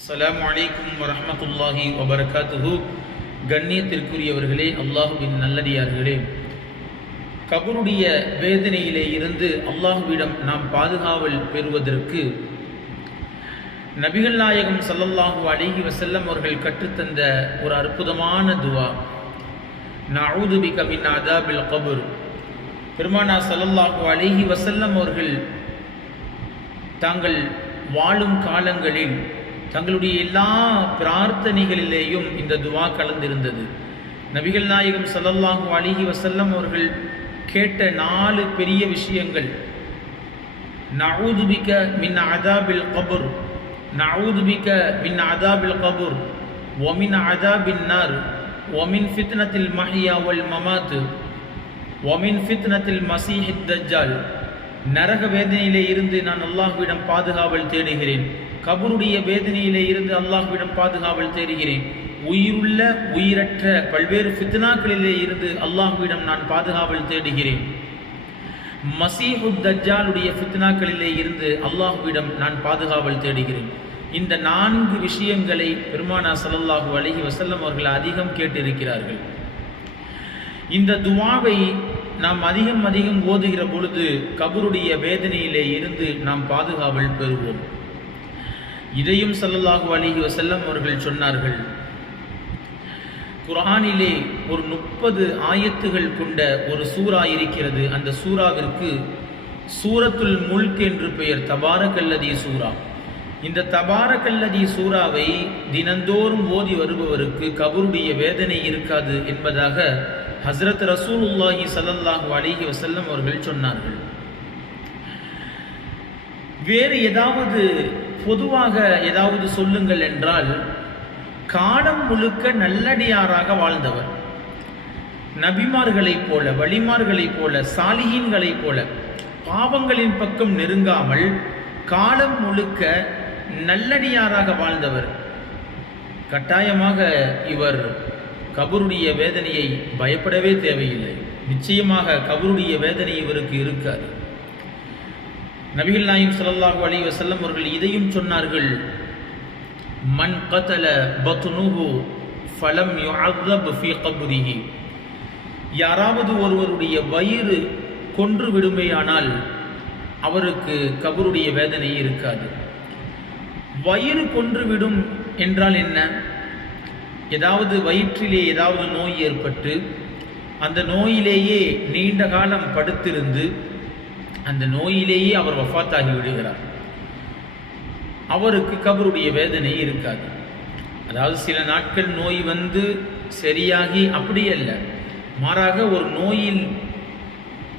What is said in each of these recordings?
அஸ்லாம் வலைக்கும் வரமத்துல்லாஹி வபரகாத்துஹு. கண்ணியத்திற்குரியவர்களே அல்லாஹுவின் நல்லடியார்களே. கபருடைய வேதனையிலே இருந்து அல்லாஹுவிடம் நாம் பாதுகாவல் பெறுவதற்கு நபிகள் நாயகம் சல்லல்லாஹு அலிஹி வசல்லம் அவர்கள் கற்றுத்தந்த ஒரு அற்புதமான துவா. நான் கபின் அதாபில் கபுர். பெருமானா சல்லல்லாஹு அலிஹி வசல்லம் அவர்கள் தாங்கள் வாழும் காலங்களில் தங்களுடைய எல்லா பிரார்த்தனைகளிலேயும் இந்த துவா கலந்திருந்தது. நபிகள் நாயகம் சல்லல்லாஹு அலிஹி வசல்லம் அவர்கள் கேட்ட நாலு பெரிய விஷயங்கள். நவுதுபிக்க பிக மின் அதாபில் கபூர். நவுதுபிக்க பிக மின் அதாபில் கபூர். ஒமின் அதாபின் நார். ஒமின் ஃபித்னத்தில் மஹியா வல் மமாத். ஒமின் ஃபித்னத்தில் மசீஹித் தஜ்ஜால். நரக வேதனையிலே இருந்து நான் அல்லாஹ்விடம் பாதுகாவல் தேடுகிறேன். கபருடைய வேதனையிலே இருந்து அல்லாஹ்விடம் பாதுகாவல் தேடுகிறேன். உயிருள்ள உயிரற்ற பல்வேறு ஃபித்னாக்களிலே இருந்து அல்லாஹ்விடம் நான் பாதுகாவல் தேடுகிறேன். மசீஹுத் தஜ்ஜாலுடைய ஃபித்னாக்களிலே இருந்து அல்லாஹ்விடம் நான் பாதுகாவல் தேடுகிறேன். இந்த நான்கு விஷயங்களை பெருமானா ஸல்லல்லாஹு அலஹி வசல்லம் அவர்கள் அதிகம் கேட்டிருக்கிறார்கள். இந்த துவாவை நாம் அதிகம் அதிகம் ஓதுகிற பொழுது கபருடைய வேதனையிலே இருந்து நாம் பாதுகாவல் பெறுவோம். இதையும் செல்லலாக அலைஹி வஸல்லம் அவர்கள் சொன்னார்கள். குரானிலே ஒரு முப்பது ஆயத்துகள் கொண்ட ஒரு சூரா இருக்கிறது. அந்த சூறாவிற்கு சூரத்துல் முல்க் என்று பெயர் தபாரக்கல்லதி சூரா இந்த தபாரக்கல்லதி சூறாவை தினந்தோறும் ஓதி வருபவருக்கு கபருடைய வேதனை இருக்காது என்பதாக ஹஸ்ரத் ரசூலுல்லாஹி ஸல்லல்லாஹு அலிஹி வசல்லம் அவர்கள் சொன்னார்கள் வேறு ஏதாவது பொதுவாக ஏதாவது சொல்லுங்கள் என்றால் காலம் முழுக்க நல்லடியாராக வாழ்ந்தவர் நபிமார்களைப் போல வழிமார்களைப் போல சாலிஹீன்களைப் போல பாவங்களின் பக்கம் நெருங்காமல் காலம் முழுக்க நல்லடியாராக வாழ்ந்தவர். கட்டாயமாக இவர் கபருடைய வேதனையை பயப்படவே தேவையில்லை. நிச்சயமாக கபருடைய வேதனை இவருக்கு இருக்காது. நபிகள் நாயும் சல்லாஹூ அலி வசல்லம் அவர்கள் இதையும் சொன்னார்கள். மன் கதல பத்னுஹு ஃபலம் யுஅذب ஃபீ கப்ரிஹி. யாராவது ஒருவருடைய வயிறு கொன்று விடுமையானால் அவருக்கு கபருடைய வேதனை இருக்காது. வயிறு கொன்று விடும் என்றால் என்ன? ஏதாவது வயிற்றிலே ஏதாவது நோய் ஏற்பட்டு அந்த நோயிலேயே நீண்ட காலம் படுத்திருந்து அந்த நோயிலேயே அவர் வஃத்தாகி விடுகிறார். அவருக்கு கபருடைய வேதனை இருக்காது. அதாவது சில நாட்கள் நோய் வந்து சரியாகி அப்படி அல்ல. மாறாக ஒரு நோயில்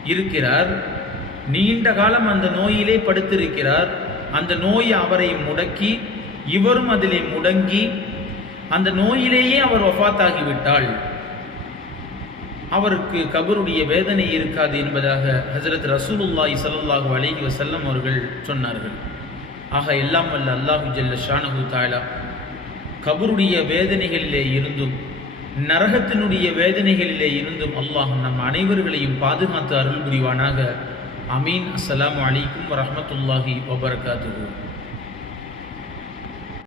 இருக்கிறார் நீண்ட காலம் அந்த நோயிலே படுத்திருக்கிறார் அந்த நோய் அவரை முடக்கி இவரும் அதிலே முடங்கி அந்த நோயிலேயே அவர் ஒஃபாத்தாகிவிட்டால் அவருக்கு கபருடைய வேதனை இருக்காது என்பதாக ஹசரத் ரசூலுல்லாஹி சல்லாஹு அலைஹி வசல்லம் அவர்கள் சொன்னார்கள். ஆக எல்லாம் வல்ல அல்லாஹு ஜல்ல ஷானஹு தாலா கபருடைய வேதனைகளிலே இருந்தும் நரகத்தினுடைய வேதனைகளிலே இருந்தும் அல்லாஹ் நம் அனைவர்களையும் பாதுகாத்து அருள் புரிவானாக. அமீன். அஸ்லாம் அலைக்கும் வரமத்துல்லாஹி வபரகாத்துஹு.